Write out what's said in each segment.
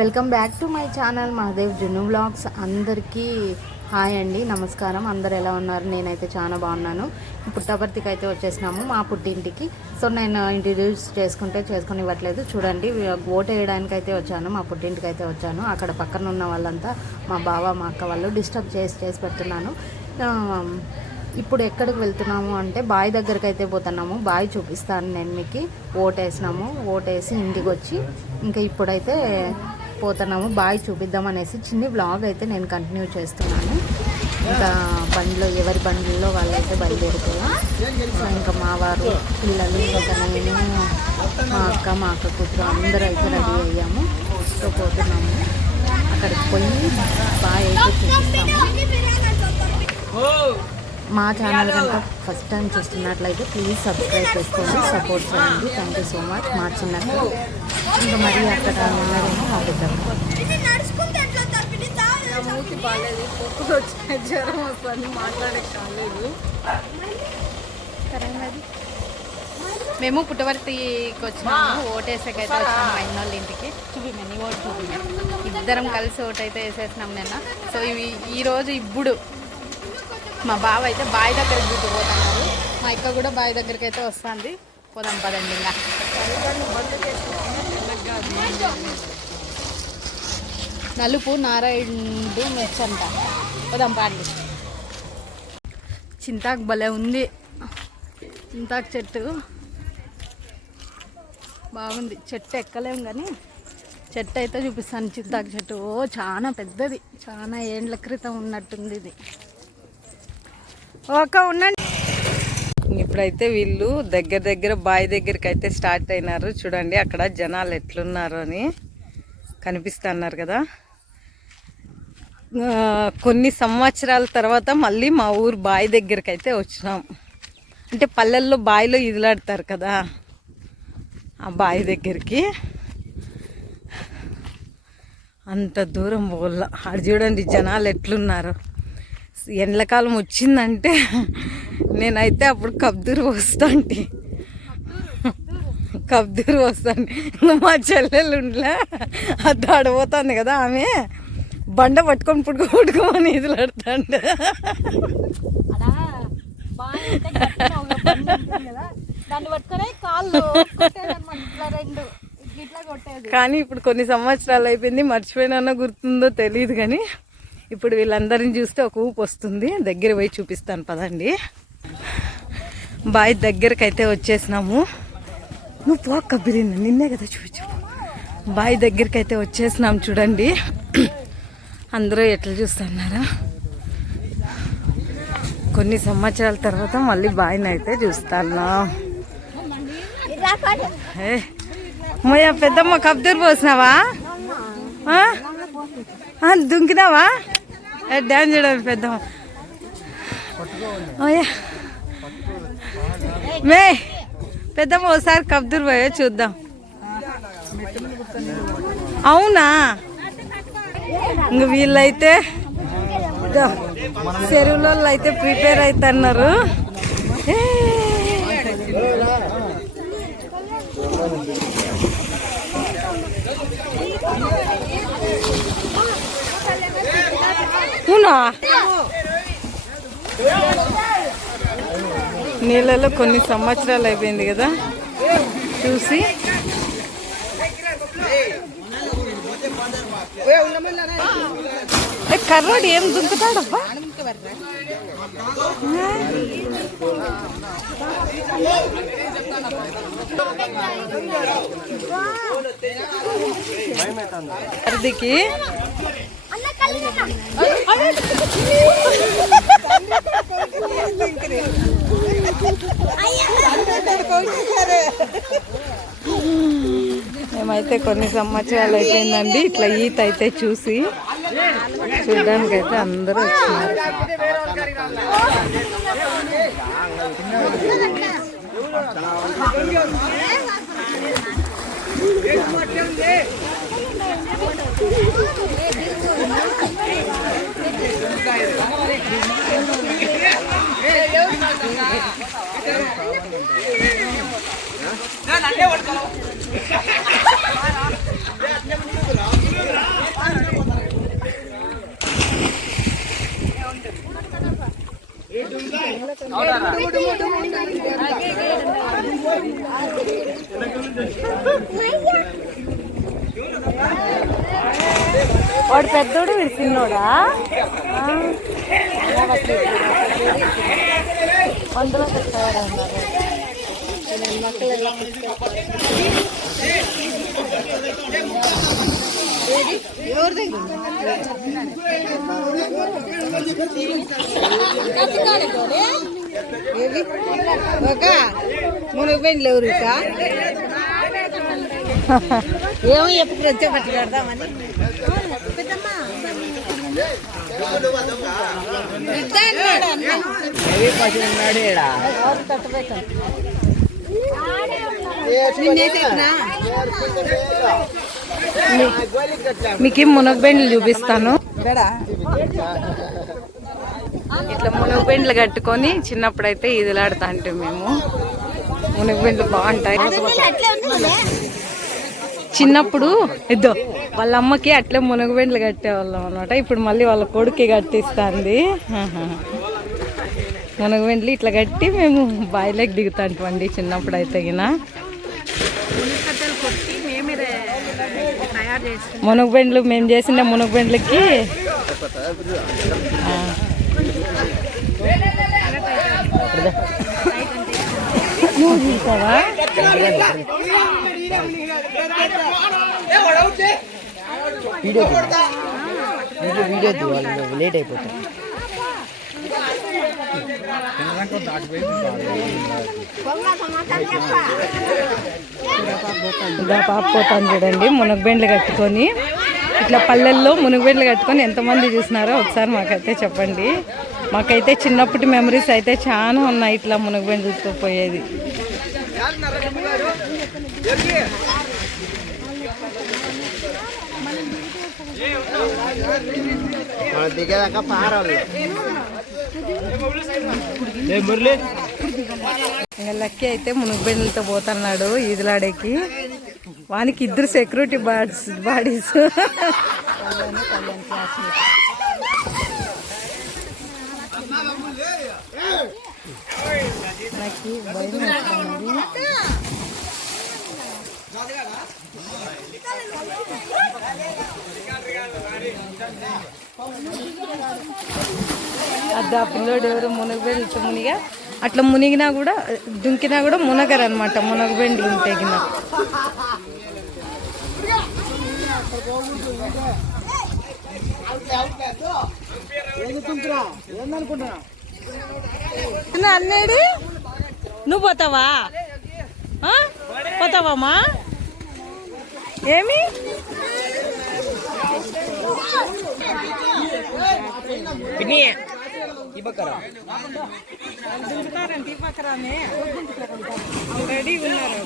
Welcome back to my channel Mahadev Junnu vlogs. అందరికీ hi అండి, నమస్కారం. అందరు ఎలా ఉన్నారు? నేనైతే చాలా బాగున్నాను. పుట్టపర్తికి అయితే వచ్చేసినాము, మా పుట్టింటికి. సో నేను ఇంట్రడ్యూస్ చేసుకొని ఇవ్వట్లేదు. చూడండి, ఓటు వేయడానికి అయితే వచ్చాను, మా పుట్టింటికి అయితే వచ్చాను. అక్కడ పక్కన ఉన్న వాళ్ళంతా మా బావ మా అక్క వాళ్ళు డిస్టర్బ్ చేసి పెడుతున్నాను. ఇప్పుడు ఎక్కడికి వెళ్తున్నాము అంటే బావి దగ్గరికి అయితే పోతున్నాము. బావి చూపిస్తాను నేను మీకు. ఓటేసి ఇంటికి వచ్చి ఇంకా ఇప్పుడైతే పోతున్నాము. బావి చూపిద్దాం అనేసి చిన్ని వ్లాగ్ అయితే నేను కంటిన్యూ చేస్తున్నాను. ఇంకా బండ్లో ఎవరి బండ్లలో వాళ్ళైతే బయలుదేరిపోయాం. ఇంకా మా వారు పిల్లలు ఇంకా నేను మా అక్క కూతురు అందరూ అయితే రెడీ అయ్యాము. సో పోతున్నాము. అక్కడికి పోయి బావి అయితే చూపిస్తాము. మా ఛానల్ కనుక ఫస్ట్ టైం చూస్తున్నట్లయితే ప్లీజ్ సబ్స్క్రైబ్ చేసుకోండి, సపోర్ట్ చేయండి. Thank you so much. మా చిన్నట్టు ఇంకా మరీ అక్కడ ఉన్నదేమో మా పెద్దమ్మ జ్వరం వస్తుంది, మాట్లాడే కాలేదు. మేము పుట్టవర్తికి వచ్చినాము, ఓటేసాకైతే వచ్చినాము అయిన వాళ్ళ ఇంటికి. చూపిమని ఓటు చూపిమే ఇద్దరం కలిసి ఓటు అయితే వేసేసినాం నిన్న. సో ఈరోజు ఇప్పుడు మా బావ అయితే బావి దగ్గరికి దిగిపోతున్నారు. మా అక్క కూడా బావి దగ్గరికి అయితే వస్తుంది. పోదాం పదండి. ఇంకా నలుపు నారాయణుడు మెచ్చంట. పోదాం పాండి. చింతాకు భలే ఉంది, చింతాకు చెట్టు బాగుంది. చెట్టు ఎక్కలేం కానీ చెట్టు అయితే చూపిస్తాను. చింతాకు చెట్టు చాలా పెద్దది, చాలా ఏండ్ల క్రితం ఉన్నట్టుంది ఇది. ఓకే ఉండండి. ఇప్పుడైతే వీళ్ళు దగ్గర బావి దగ్గరికి అయితే స్టార్ట్ అయినారు. చూడండి అక్కడ జనాలు ఎట్లున్నారు అని కనిపిస్తున్నారు కదా. కొన్ని సంవత్సరాల తర్వాత మళ్ళీ మా ఊరు బావి దగ్గరికి అయితే వచ్చినాం. అంటే పల్లెల్లో బావిలో ఈదులాడతారు కదా, ఆ బావి దగ్గరికి అంత దూరం పోల్ల. ఆడ చూడండి జనాలు ఎట్లున్నారు. ఎండాకాలం వచ్చిందంటే నేనైతే అప్పుడు కబ్దూరు వస్తాను. మా చెల్లెలు ఉండలే, అది ఆడబోతుంది కదా, ఆమె బండ పట్టుకొని పుట్టుకోమని ఎదులాడుతాండ. కానీ ఇప్పుడు కొన్ని సంవత్సరాలు అయిపోయింది, మర్చిపోయినా గుర్తుందో తెలియదు. కానీ ఇప్పుడు వీళ్ళందరిని చూస్తే ఒక ఊపు వస్తుంది. దగ్గర పోయి చూపిస్తాను పదండి. బావి దగ్గరికి అయితే వచ్చేసినాము. నువ్వు పోక్క బిర్యానీ నిన్నే కదా చూపించు. బావి దగ్గరికి అయితే వచ్చేసినాం. చూడండి అందరూ ఎట్లా చూస్తున్నారా. కొన్ని సంవత్సరాల తర్వాత మళ్ళీ బావిని అయితే చూస్తాను. మొయ్య పెద్దమ్మ కబ్దూరు పోసినావా, దుంకినావా? డ్యాన్స్ చేయడం పెద్దమ్మ. మే పెద్దమ్మ ఒకసారి కబ్దూరు పోయా చూద్దాం. అవునా? ఇంక వీళ్ళైతే చెరువులో అయితే ప్రిపేర్ అవుతున్నారు. అవునా? నీళ్ళలో కొన్ని సంవత్సరాలు అయిపోయింది కదా చూసి. కర్రోడు ఏం దుంకుతాడబ్బా. అర్దికి మేమైతే కొన్ని సంవత్సరాలు అయిపోయిందండి ఇట్లా ఈత అయితే చూసి. చూడడానికి అయితే అందరూ వచ్చినారు. వాడు పెద్దోడు వీడు చిన్నోడా? అందులో మునగబెండ్లు ఎవరు ఏమో ఎప్పుడు వచ్చే పట్టి కడదామని మీకు మునగబెండ్లు చూపిస్తాను. ఇట్లా మునగబెండ్లు కట్టుకొని చిన్నప్పుడైతే ఈదులాడుతా అంటే మేము మునగబెండ్లు బాగుంటాయి. చిన్నప్పుడు ఇద్దో వాళ్ళ అమ్మకి అట్లే మునగబెండ్లు కట్టేవాళ్ళం అనమాట. ఇప్పుడు మళ్ళీ వాళ్ళ కొడుకు కట్టిస్తుంది మునగబెండ్లు. ఇట్లా కట్టి మేము బాయిలోకి దిగుతాంటండి చిన్నప్పుడు అయితే గిన. మునగబెండ్లు మేము చేసిన మునగబెండ్లకి నువ్వు చూసావా? వీడియో లేట్ అయిపోతుంది. పాప పోతాను చూడండి మునగబెండ్లు కట్టుకొని. ఇట్లా పల్లెల్లో మునగబెండ్లు కట్టుకొని ఎంతమంది చూసినారో ఒకసారి మాకైతే చెప్పండి. మాకైతే చిన్నప్పటి మెమరీస్ అయితే చాలా ఉన్నాయి. ఇట్లా మునగబెండ్లతో పోయేది. దిగేదాకా పారాలి. ఇంకా లక్కీ అయితే మునగబెండ్లతో పోతున్నాడు ఈదులాడేకి. వానికి ఇద్దరు సెక్యూరిటీ బాడీస్. నాకు భయం వేస్తుంది. అది ఆ పిల్లోడు ఎవరు మునగబెండ్లు మునిగా అట్లా మునిగినా కూడా దుంకినా కూడా మునగరు అనమాట మునగబెండ్లు తెగిన. అన్నేడు నువ్వు పోతావా? పోతావమ్మా? ఏమి రెడీ ఉన్నారు.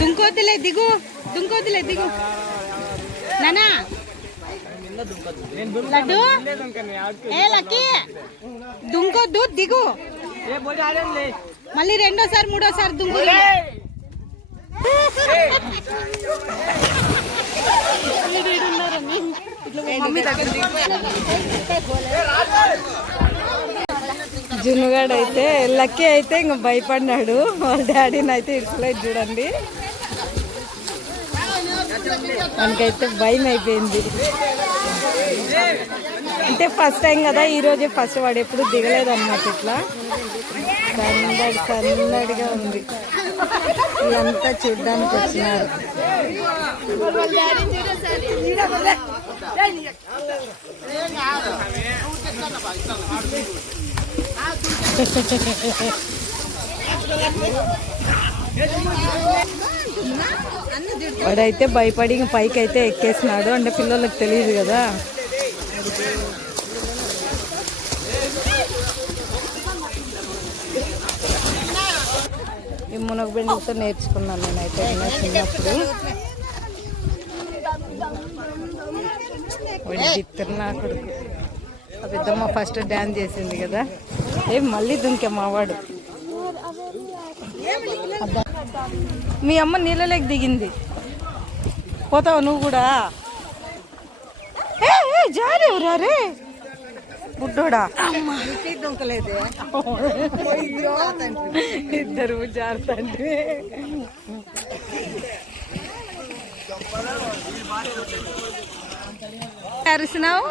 దుంకోతులే దిగు, దుంకోతులే దిగు నానా. లడ్డు ఏ లక్కీ దుంకొద్దు దిగు. మళ్ళీ రెండోసారి మూడోసారి దుంకు. జున్నుగాడు అయితే లక్కీ అయితే ఇంక భయపడినాడు. వాళ్ళ డాడీని అయితే ఇట్లేదు చూడండి. మనకైతే భయం అయిపోయింది. అంటే ఫస్ట్ టైం కదా ఈరోజే ఫస్ట్. వాడు ఎప్పుడు దిగలేదు అన్నమాట. ఇట్లా సన్నడిగా ఉంది. వీళ్ళంతా చూడ్డానికి వచ్చినారు. వాడైతే భయపడి పైకి అయితే ఎక్కేసినాడు. అంటే పిల్లలకు తెలియదు కదా. మునగబెండితో నేర్చుకున్నాను నేనైతే చిన్నప్పుడు. బిత్తరు నా కొడుకు ఆ పెద్దమ్మ ఫస్ట్ డ్యాన్స్ చేసింది కదా, మళ్ళీ దుంకే మావాడు. మీ అమ్మ నీళ్ళలోకి దిగింది, పోతావు నువ్వు కూడా? జారేవురా రే బుడ్డోడా, దుంకలేదే ఇద్దరు జారుతండి. అరిసినావు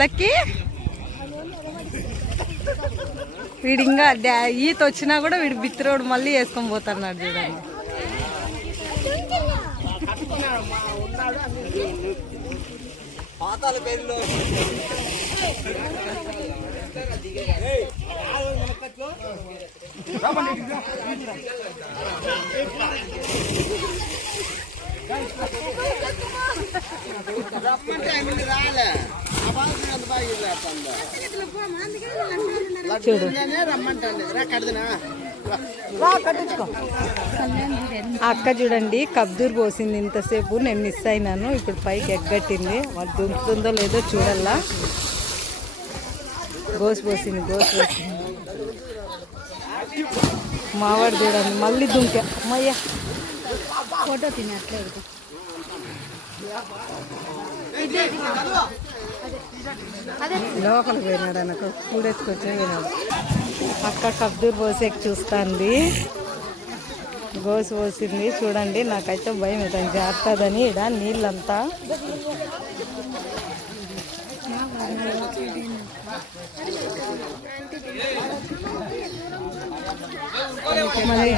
లక్కీ? వీడు ఇంకా ఈత వచ్చినా కూడా వీడు బిత్తిరోడు మళ్ళీ వేసుకొని పోతున్నాడు చూడండి. చూడు అక్క చూడండి కబ్దూర్ పోసింది ఇంతసేపు, నేను మిస్ అయినాను. ఇప్పుడు పైకి ఎగ్గట్టింది, వాళ్ళు దుంకుతుందో లేదో చూడల్లా. గోసు పోసింది. మావాడు చూడండి మళ్ళీ దుంకా. అమ్మయ్యా ఫోటో తినట్లేదు. లోపలికి పోయినాడు అనకు, కూడేసుకొచ్చే పోయినాడు. అక్క కబ్దూర్ పోసేకి చూస్తుంది, గోసు పోసింది చూడండి. నాకైతే భయం అవుతుంది జారుతుందని. ఇడ నీళ్ళంతా మళ్ళీ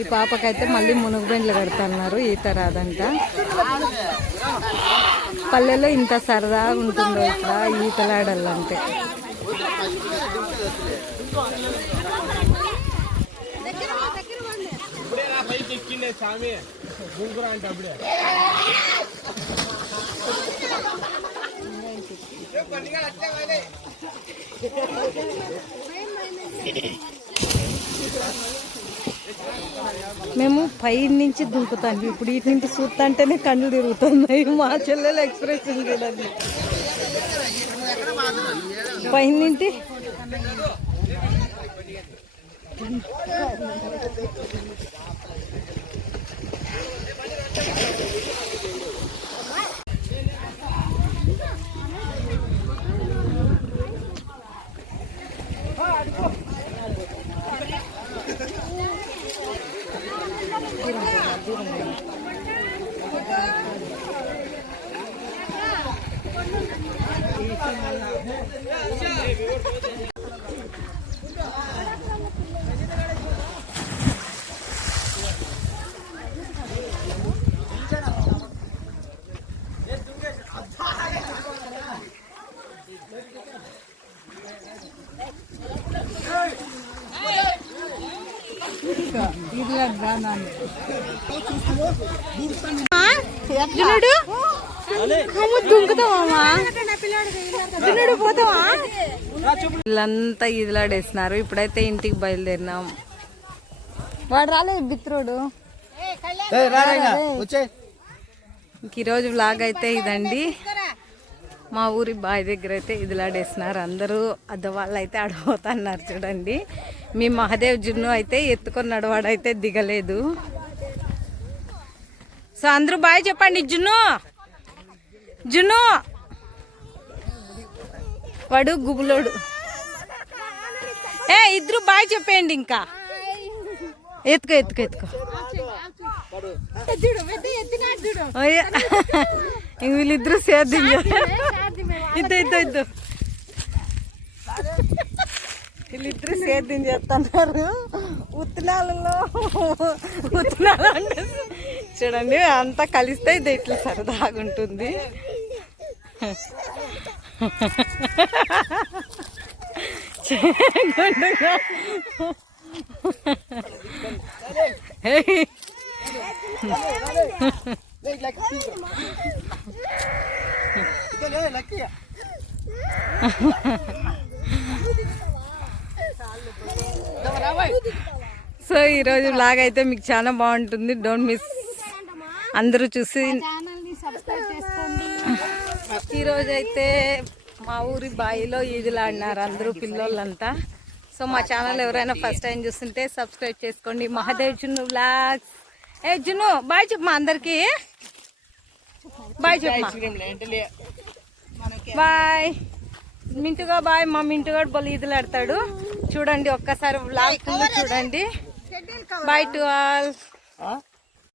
ఈ పాపకైతే మళ్ళీ మునుగుబెండ్లు కడుతున్నారు, ఈత రాదంట. పల్లెలో ఇంత సరదాగా ఉంటుందో ఇట్లా ఈతలాడాలంటే. మేము పై నుంచి దుంకుతాం, ఇప్పుడు వీటి నుంచి చూస్తా అంటేనే కళ్ళు తిరుగుతున్నాయి. మా చెల్లెలు ఎక్స్ప్రెషన్ చూడండి పైనుంచి. వీళ్ళంతా ఈదులాడేస్తున్నారు. ఇప్పుడైతే ఇంటికి బయలుదేరినాం. వాడు రాలేదు బిత్రోడు. ఈరోజు వ్లాగ్ అయితే ఇదండి. మా ఊరి బావి దగ్గర అయితే ఈదులాడేస్తున్నారు అందరూ. అద్దవాళ్ళు అయితే ఆడబోతున్నారు చూడండి. మీ మహాదేవ్ జున్ను అయితే ఎత్తుకొని నడవాడైతే దిగలేదు. సో అందరూ బాయ్ చెప్పండి. జున్ను వాడు గుబులోడు. ఇద్దరు బాయ్ చెప్పేయండి. ఇంకా ఎత్తుకో వీళ్ళిద్దరు సేద్యం ఇద్దు వీళ్ళిద్దరు సేద్యం చేస్తున్నారు ఉత్తనాలలో. అంటే చూడండి అంతా కలిస్తే ఇది ఇట్లా సరదాగా ఉంటుంది. సో ఈరోజు వ్లాగ్ అయితే మీకు చాలా బాగుంటుంది. Don't miss. అందరూ చూసి ఈరోజు అయితే మా ఊరి బాయిలో ఈదులాడినారు అందరూ పిల్లోళ్ళంతా. సో మా ఛానల్ ఎవరైనా ఫస్ట్ టైం చూస్తుంటే సబ్స్క్రైబ్ చేసుకోండి. మహాదేవ్ జున్ను వ్లాగ్స్. ఏ జున్ను బాయ్ చెప్పమా అందరికి. బాయ్ చెప్పమా. బాయ్ మింటుగా. బాయ్. మా మింటుగాడు బలి ఈదులాడతాడు చూడండి. ఒక్కసారి వ్లాగ్ ఫుల్ చూడండి. Bye to all.